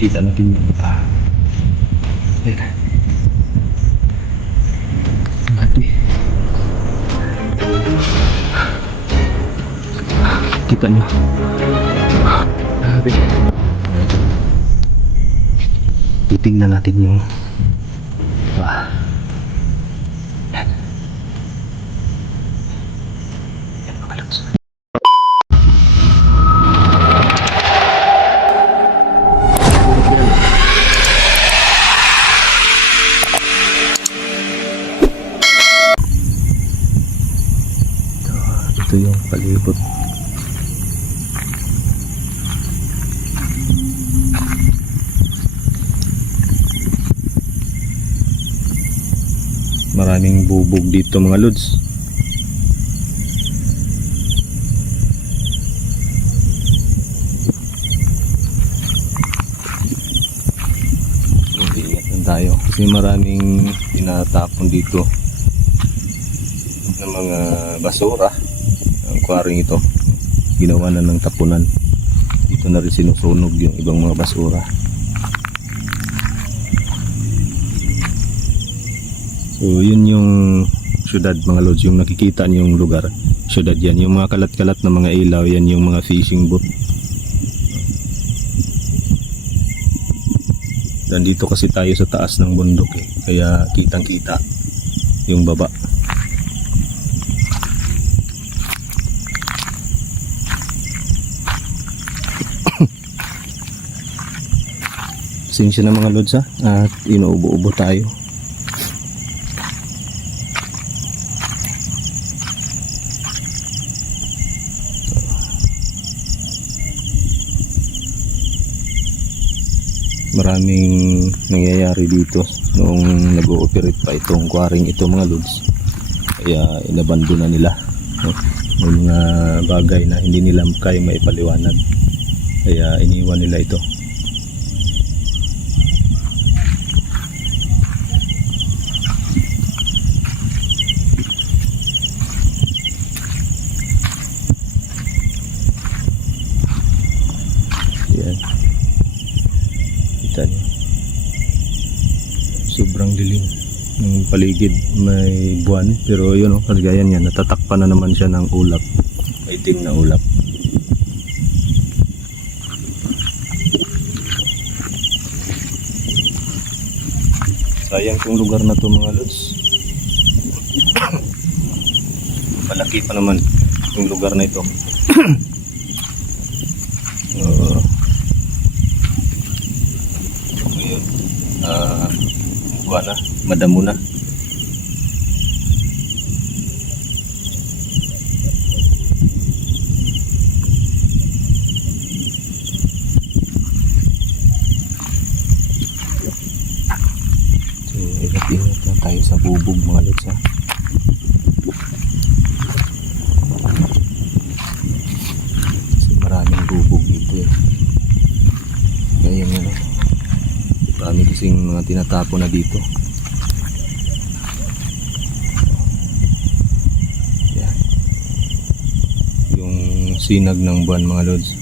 Kita natin yung ayan. Mati. Kita nyo. Grabe. Titingnan natin yung yan mga lods. Ito yung palibot. Maraming bubog dito mga lods. Ingat lang tayo kasi maraming tinatapon dito ng mga basura. Ang quarrying ito ginawa na ng tapunan. Dito na rin sinusunog yung ibang mga basura. So yun yung syudad mga lods, yung nakikita niyo yung lugar, syudad yan. Yung mga kalat-kalat na mga ilaw, yan yung mga fishing boat. Nandito kasi tayo sa taas ng bundok kaya kitang kita yung baba. Pasensya na mga lods at inuubo-ubo tayo. Maraming nangyayari dito noong nag-ooperate pa itong quarrying ito mga lods, kaya inabando na nila. May mga bagay na hindi nila kaya maipaliwanag, kaya iniwan nila ito. Yan, kita niyo, sobrang dilim ng paligid. May buwan pero yun kagayan niya, natatakpan na naman siya ng ulap, itim na ulap. Sayang tong lugar na to mga lods. Malaki pa naman yung lugar na ito. Buwan na, madamo na. So ingat-ingat lang tayo sa bubog mga lods kasi maraming bubog dito Ganyan yun marami kasing mga tinatapo na dito. Yan yung sinag ng buwan mga lods.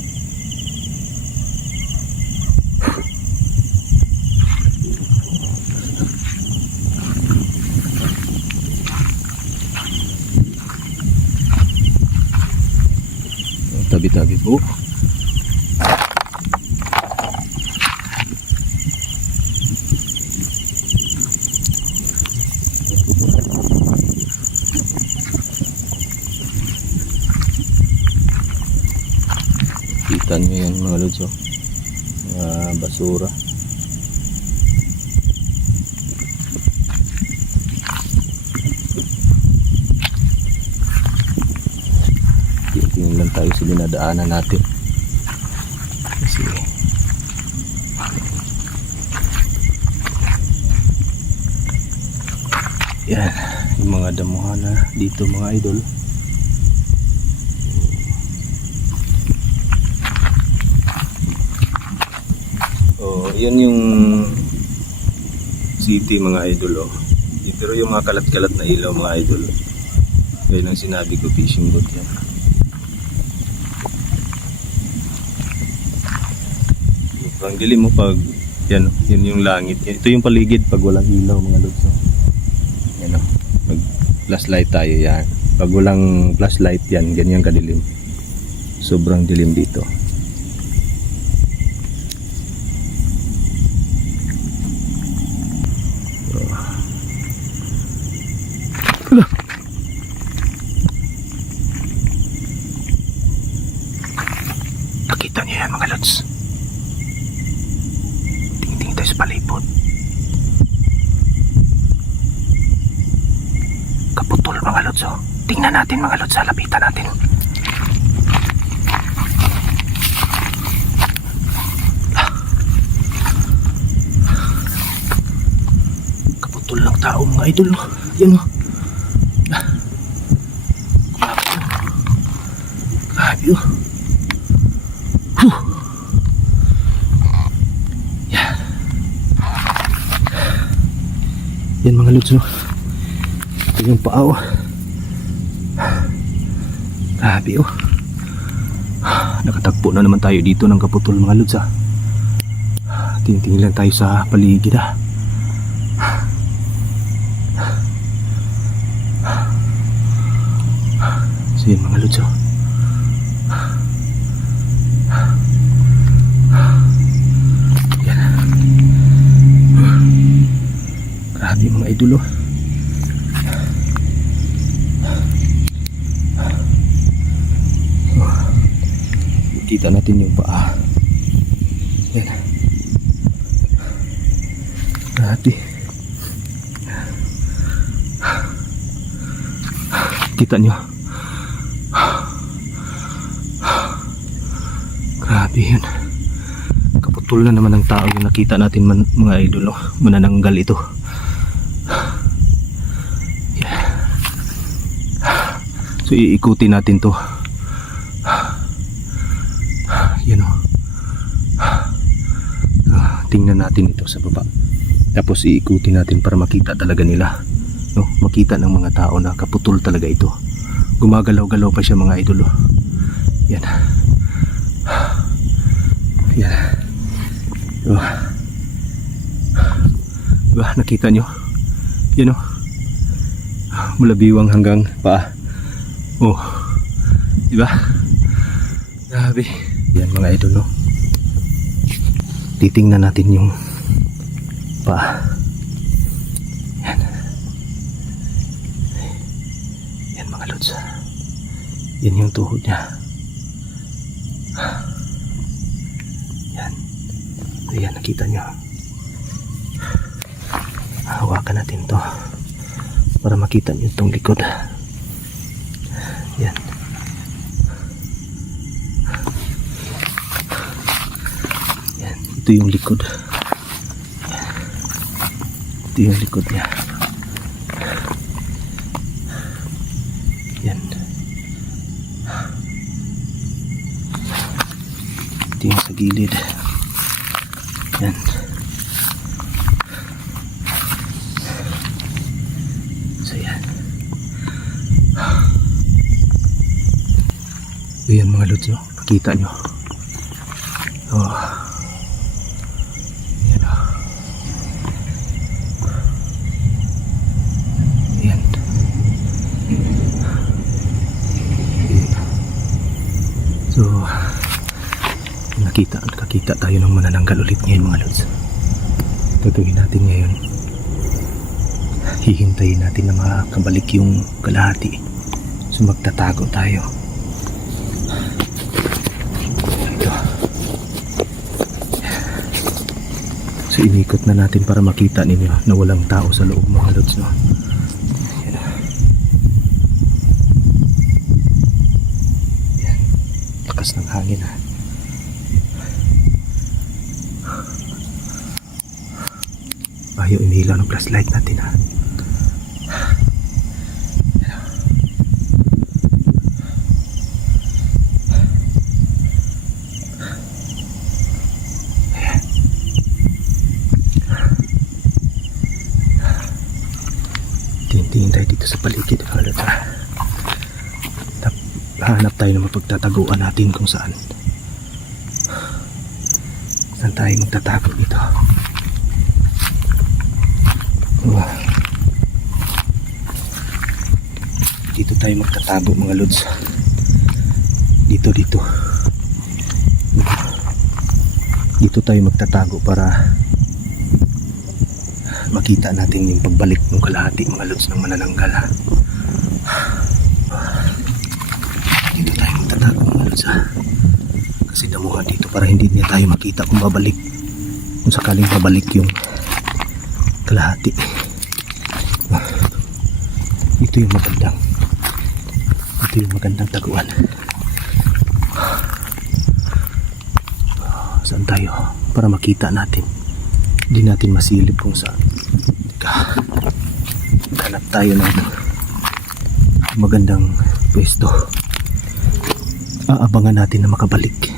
Tabi-tabi po. Kita nyo yan mga lods, basura. Tingin lang tayo sa dinadaanan natin kasi yan yung mga damuhan na dito mga idol. Yan yung city mga idol pero yung mga kalat-kalat na ilaw mga idol, gaya ng sinabi ko, fishing boat yan. Ang dilim mo pag yan, yun yung langit. Ito yung paligid pag walang ilaw mga lods. Yan o. Mag flashlight tayo yan. Pag walang flashlight yan, ganyan kadilim. Sobrang dilim dito. Nakita niyo yan mga lods. Tingin tayo sa palibot. Kaputol mga lods oh. Tingnan natin mga lods, lapitan natin. Kaputol ng tao mga idol oh. Yan oh. Grabe oh. Yan mga lods no. Ito yung paaw. Grabe oh. Nakatagpo na naman tayo dito ng kaputol mga lods ah. Tingin lang tayo sa paligid ah. So yan mga lods oh. Grabe mga idol oh. Kita natin yung paa. Yan. Grabe. Kita nyo. Grabe yun. Kaputol na naman ng tao yung nakita natin mga idol oh. Manananggal ito. So iikutin natin to. Yan o. Tingnan natin ito sa baba. Tapos iikutin natin para makita talaga nila. No? Makita ng mga tao na kaputol talaga ito. Gumagalaw-galaw pa siya mga idolo. Yan. Yan. Diba? Nakita nyo? Yan o. Mula biwang hanggang paa. Oh, diba? Grabe. Yan mga idol no. Titingnan natin yung paa. Yan. Yan mga lods. Yan yung tuhod niya. Yan. Ayan, nakita nyo. Hawakan natin to para makita nyo itong likod. Yan. Yan. Ito yung likod. Ito yung likod niya. Yan. Ito yung sa gilid. Yan. So yan. Ayan mga lods no, nakita nyo. Oh. Ayan o. Ayan. So nakita tayo ng manananggal ulit ngayon mga lods. Tutuin natin ngayon. Hihintayin natin na makabalik yung kalahati. So magtatago tayo. So inikot na natin para makita ninyo na walang tao sa loob mga lods no. Yan. Yan. Lakas ng hangin ha. Ayaw inilaw ng flashlight natin ha. Tingin tayo dito sa paligid hanap tayo ng mapagtataguan natin kung saan tayo magtatago dito. Dito tayo magtatago mga lods. Dito. Dito tayo magtatago para makita natin yung pagbalik ng kalahati mga lods ng manananggal. Dito tayo magtatago mga lods kasi damuhan dito para hindi niya tayo makita kung babalik, kung sakaling babalik yung kalahati. Ito yung magandang taguan. Saan tayo para makita natin, hindi natin masilip kung saan. Hanap tayo ng magandang pwesto. Aabangan natin na makabalik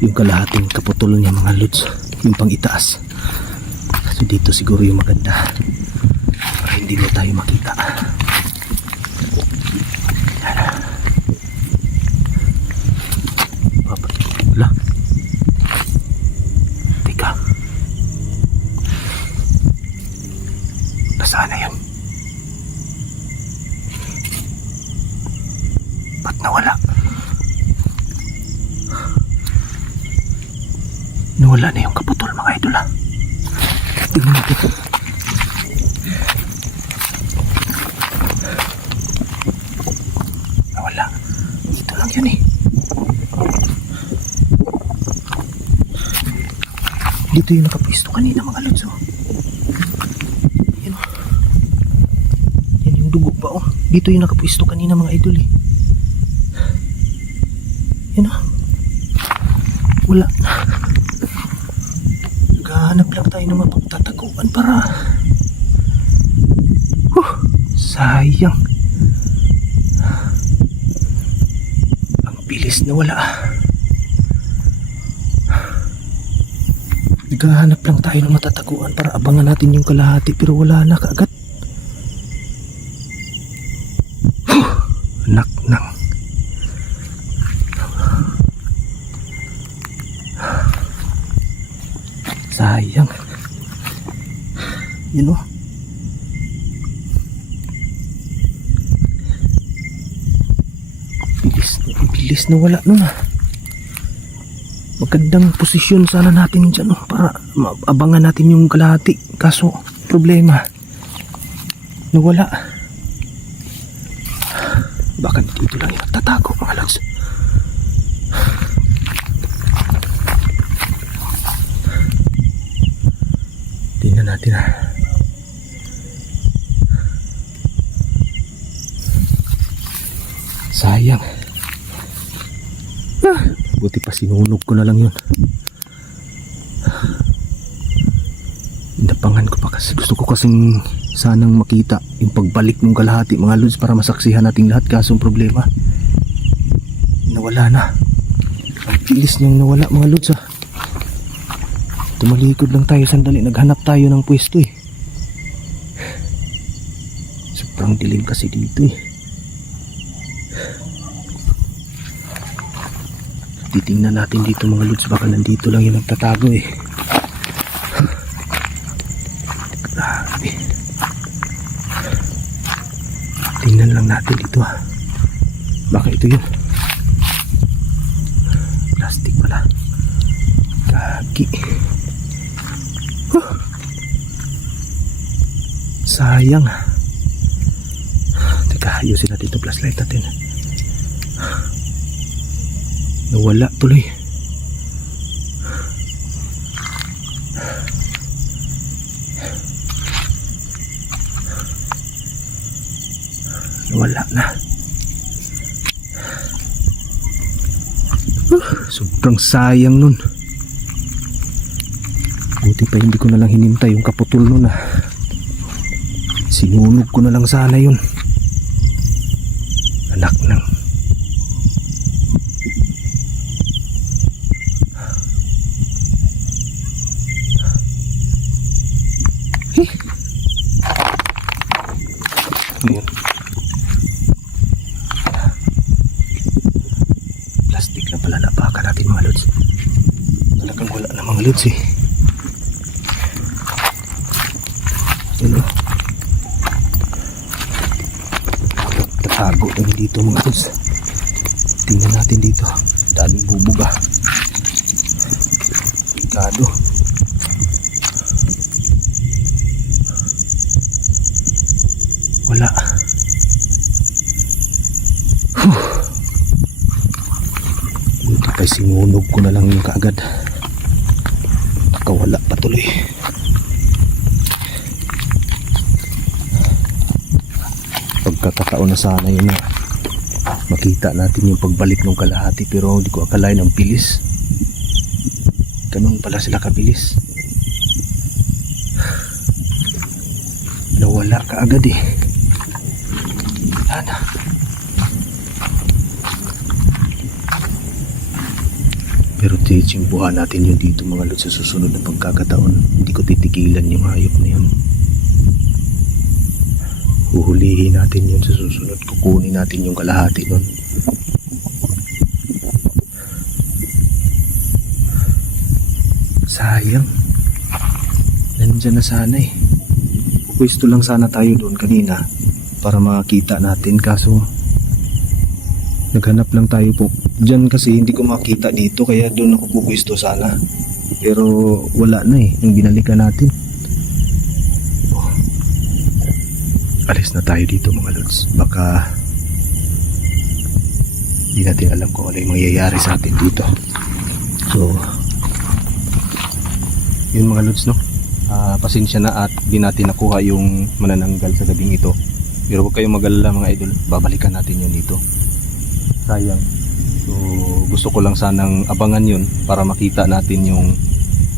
yung kalahating kaputol niya mga lods, yung pang itaas. So dito siguro yung maganda para hindi mo tayo makita. Wala. Teka, nasaan na yun? Ba't nawala? Nawala na yung kaputol mga idol ha. Tingnan natin. Nawala. Dito lang yan eh. Dito yung nakapwisto kanina mga lods oh. Yan oh. Yan yung dugo ba oh. Dito yung nakapwisto kanina mga idol eh. Yan oh. Wala. Naghahanap lang tayo ng mapagtataguan para sayang. Ang bilis na wala. Naghahanap lang tayo ng matataguan para abangan natin yung kalahati pero wala na kaagad. Anak nang sayang. Yun o. Bilis na wala nun ah. Magandang posisyon sana natin dyan oh, para abangan natin yung kalahati. Kaso problema nawala. Baka dito lang yung tatago mga lods. Tingnan natin ha. Sayang. Buti pa sinunog ko na lang yun. Inapangan ko pa kasi gusto ko kasing sanang makita yung pagbalik ng kalahati mga lods para masaksihan nating lahat. Kasong problema nawala na. Ang bilis niyang nawala mga lods ha. Tumalikod lang tayo sandali, naghanap tayo ng pwesto eh. Sobrang dilim kasi dito eh. Titingnan natin dito mga lods, baka nandito lang yung nagtatago eh. Grabe. Tingnan lang natin dito ha. Baka ito yun. Plastic pala. Gagi. Sayang. Teka, ayusin natin ito flashlight natin. Nawala tuloy. Nawala na. Sobrang sayang nun. Buti pa hindi ko na lang hinintay yung kaputol nun ah. Sinunog ko na lang sana yun. Anak nang. Ayan. Plastic na pala, napakan natin mga lods. Talagang wala na mga lods eh. Ano? Tatago kami dito mga lods. Tingnan natin dito. Daming bubog ah. Delikado. Wala. Buti pa sinunog ko na lang yung kaagad. Nakawala pa tuloy. Pagkakataon na sana yun na makita natin yung pagbalik ng kalahati, pero hindi ko akalain ang bilis. Ganun pala sila kabilis. Nawala kaagad eh. Wala na. Pero titsimpuhan natin yun dito mga lods sa susunod na pagkakataon. Hindi ko titigilan yung hayop na yun. Huhulihin natin yun sa susunod. Kukunin natin yung kalahati nun. Sayang. Nandyan na sana eh. Pupwesto lang sana tayo doon kanina para makita natin, kaso naghanap lang tayo po dyan kasi hindi ko makita dito, kaya doon ako pupwesto sana, pero wala na eh nung binalikan natin. Alis na tayo dito mga lods. Baka hindi natin alam kung ano yung mangyayari sa atin dito. So yun mga lods, no? Pasensya na at di natin nakuha yung manananggal sa gabing ito, pero huwag kayong mag-alala mga idol, babalikan natin yun dito. Sayang. So gusto ko lang sanang abangan yun para makita natin yung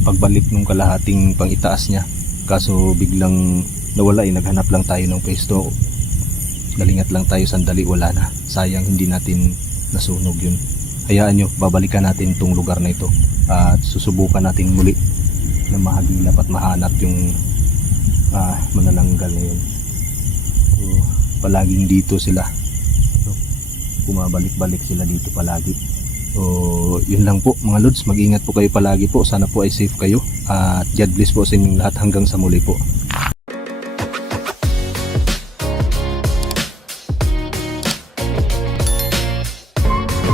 pagbalik ng kalahating pangitaas niya, kaso biglang nawala eh. Naghanap lang tayo ng pwesto, nalingat lang tayo sandali, wala na. Sayang hindi natin nasunog yun. Hayaan nyo, babalikan natin itong lugar na ito at susubukan natin muli na mahagilap at mahanap yung manananggal na yun. So palaging dito sila, so, bumabalik-balik sila dito palagi. So yun lang po mga lods, mag-ingat po kayo palagi po. Sana po ay safe kayo at God bless po sa inyong lahat. Hanggang sa muli po.